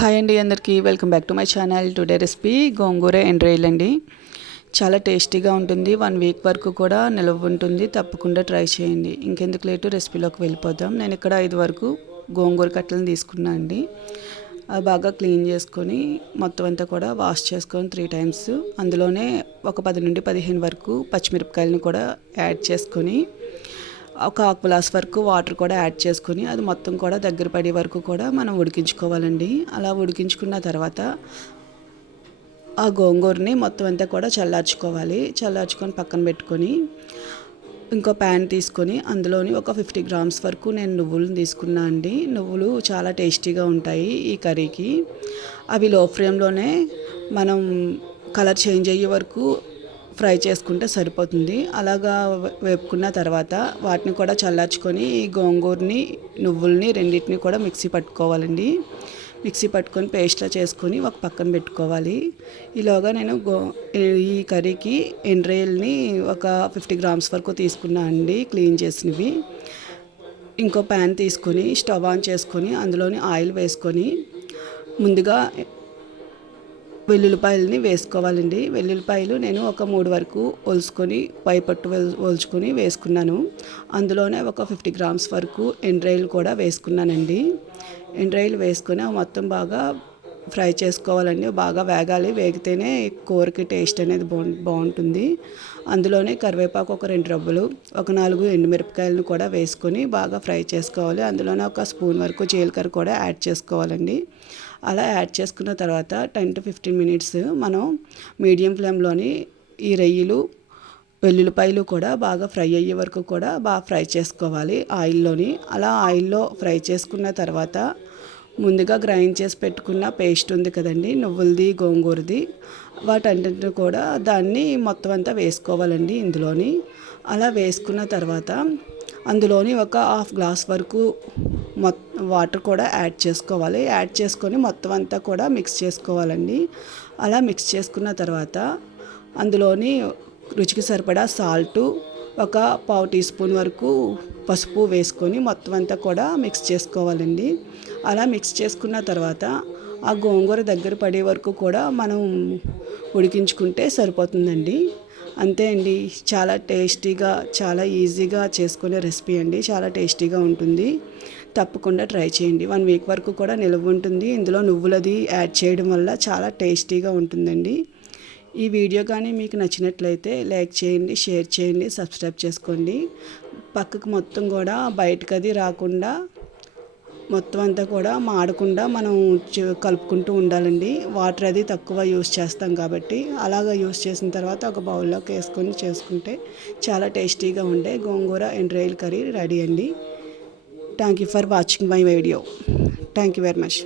Hi అండి అందరికీ welcome back to my channel. Today recipe gongura and అండి చాలా టేస్టీగా ఉంటుంది వన్ వీక్ వరకు కూడా నిలవ ఉంటుంది. తప్పకుండా ట్రై చేయండి. ఇంకెందుకు లేటు రెసిపీలోకి వెళ్ళిపోదాం. నేను ఇక్కడ ఐదు వరకు గోంగూర కట్టలను తీసుకున్నాను అండి. అవి బాగా క్లీన్ చేసుకొని మొత్తం అంతా కూడా వాష్ చేసుకొని త్రీ టైమ్స్ అందులోనే ఒక పది నుండి పదిహేను వరకు పచ్చిమిరపకాయలను కూడా యాడ్ చేసుకొని ఒక హాఫ్ గ్లాస్ వరకు వాటర్ కూడా యాడ్ చేసుకొని అది మొత్తం కూడా దగ్గర పడే వరకు కూడా మనం ఉడికించుకోవాలండి. అలా ఉడికించుకున్న తర్వాత ఆ గోంగూరని మొత్తం అంతా కూడా చల్లార్చుకోవాలి. చల్లార్చుకొని పక్కన పెట్టుకొని ఇంకో ప్యాన్ తీసుకొని అందులోని ఒక ఫిఫ్టీ గ్రామ్స్ వరకు నేను నువ్వులను తీసుకున్నా అండి. నువ్వులు చాలా టేస్టీగా ఉంటాయి ఈ కర్రీకి. అవి లో ఫ్లేమ్లోనే మనం కలర్ చేంజ్ అయ్యే వరకు ఫ్రై చేసుకుంటే సరిపోతుంది. అలాగా వేపుకున్న తర్వాత వాటిని కూడా చల్లార్చుకొని ఈ గోంగూరని నువ్వుల్ని రెండింటిని కూడా మిక్సీ పట్టుకోవాలండి. మిక్సీ పట్టుకొని పేస్ట్లా చేసుకొని ఒక పక్కన పెట్టుకోవాలి. ఈలోగా నేను గో ఈ కర్రీకి ఎండ్రేల్ని ఒక ఫిఫ్టీ గ్రామ్స్ వరకు తీసుకున్నా అండి క్లీన్ చేసినవి. ఇంకో ప్యాన్ తీసుకొని స్టవ్ ఆన్ చేసుకొని అందులోని ఆయిల్ వేసుకొని ముందుగా వెల్లుల్లిపాయలని వేసుకోవాలండి. వెల్లుల్లిపాయలు నేను ఒక మూడు వరకు ఒలుసుకొని పైపట్టు ఒలుచుకొని వేసుకున్నాను. అందులోనే ఒక ఫిఫ్టీ గ్రామ్స్ వరకు ఎండ్రాయిల్ కూడా వేసుకున్నానండి. ఎండ్రాయిల్ వేసుకొని మొత్తం బాగా ఫ్రై చేసుకోవాలండి. బాగా వేగాలి. వేగితేనే కూరకి టేస్ట్ అనేది బాగు బాగుంటుంది. అందులోనే కరివేపాకు ఒక రెండు రబ్బులు ఒక నాలుగు ఎండుమిరపకాయలను కూడా వేసుకొని బాగా ఫ్రై చేసుకోవాలి. అందులోనే ఒక స్పూన్ వరకు జీలకర్ర కూడా యాడ్ చేసుకోవాలండి. అలా యాడ్ చేసుకున్న తర్వాత టెన్ టు ఫిఫ్టీన్ మినిట్స్ మనం మీడియం ఫ్లేమ్లోని ఈ రొయ్యలు వెల్లుల్లిపాయలు కూడా బాగా ఫ్రై అయ్యే వరకు కూడా బాగా ఫ్రై చేసుకోవాలి ఆయిల్లోని. అలా ఆయిల్లో ఫ్రై చేసుకున్న తర్వాత ముందుగా గ్రైండ్ చేసి పెట్టుకున్న పేస్ట్ ఉంది కదండి నువ్వులది గోంగూరది వాటన్నిటిని కూడా దాన్ని మొత్తం అంతా వేసుకోవాలండి ఇందులోని. అలా వేసుకున్న తర్వాత అందులోని ఒక హాఫ్ గ్లాస్ వరకు వాటర్ కూడా యాడ్ చేసుకోవాలి. యాడ్ చేసుకొని మొత్తం అంతా కూడా మిక్స్ చేసుకోవాలండి. అలా మిక్స్ చేసుకున్న తర్వాత అందులోని రుచికి సరిపడా సాల్టు ఒక పావు టీ స్పూన్ వరకు పసుపు వేసుకొని మొత్తం అంతా కూడా మిక్స్ చేసుకోవాలండి. అలా మిక్స్ చేసుకున్న తర్వాత ఆ గోంగూర దగ్గర పడే వరకు కూడా మనం ఉడికించుకుంటే సరిపోతుందండి. అంతే అండి. చాలా టేస్టీగా చాలా ఈజీగా చేసుకునే రెసిపీ అండి. చాలా టేస్టీగా ఉంటుంది. తప్పకుండా ట్రై చేయండి. వన్ వీక్ వరకు కూడా నిల్వ ఉంటుంది. ఇందులో నువ్వులది యాడ్ చేయడం వల్ల చాలా టేస్టీగా ఉంటుందండి. ఈ వీడియో కానీ మీకు నచ్చినట్లయితే లైక్ చేయండి షేర్ చేయండి సబ్స్క్రైబ్ చేసుకోండి. పక్కకు మొత్తం కూడా బయటకు అది రాకుండా మొత్తం అంతా కూడా మాడకుండా మనం కలుపుకుంటూ ఉండాలండి. వాటర్ అది తక్కువ యూస్ చేస్తాం కాబట్టి అలాగ యూస్ చేసిన తర్వాత ఒక బౌల్లోకి వేసుకొని చేసుకుంటే చాలా టేస్టీగా ఉండే గోంగూర అండ్ రైల్ కర్రీ రెడీ అండి. Thank you for watching my video thank you very much